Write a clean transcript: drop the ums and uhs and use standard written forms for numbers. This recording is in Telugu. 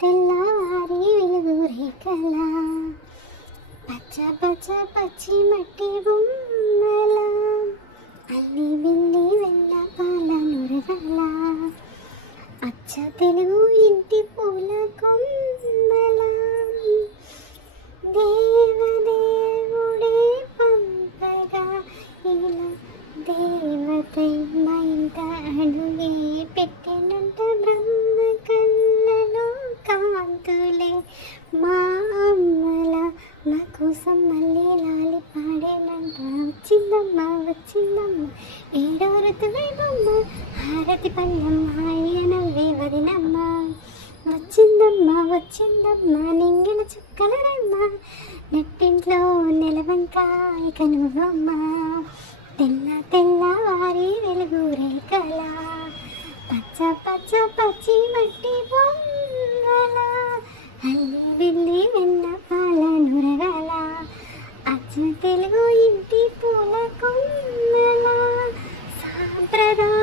తెల్లవారి వెలుగు రేఖల పచ్చ పచ్చ పచ్చి మట్టి బొమ్మల అల్లి బిల్లి వెన్న పాల నురగల అచ్చ తెలుగు ఇంటి పూల కొమ్మల దేవదేవుడే పంపగా ఇలా దేవతై మా ఇంట అడుగే పెట్టెనంట బ్రహ్మ కళ్ళలో కాంతులే మా అమ్మల నా కోసం మళ్ళీ లాలి పాడేనంట వచ్చిందమ్మ వచ్చిందమ్మ ఏడో ఋతువే బొమ్మ హారతి పళ్ళం హాయిగా నవ్వే వదినమ్మ వచ్చిందమ్మ వచ్చిందమ్మ నింగిన చుక్కల రమ్మ నెట్టింట్లో నెలవంకాయ కనువమ్మ తెల్ల తెల్లవారి వెలుగు రేఖల పచ్చ పచ్చ పచ్చి మట్టి బొమ్మల అల్లి బిల్లి వెన్న పాల నురగల అచ్చ తెలుగు ఇంటి పూల కొమ్మల సాంప్రదాయ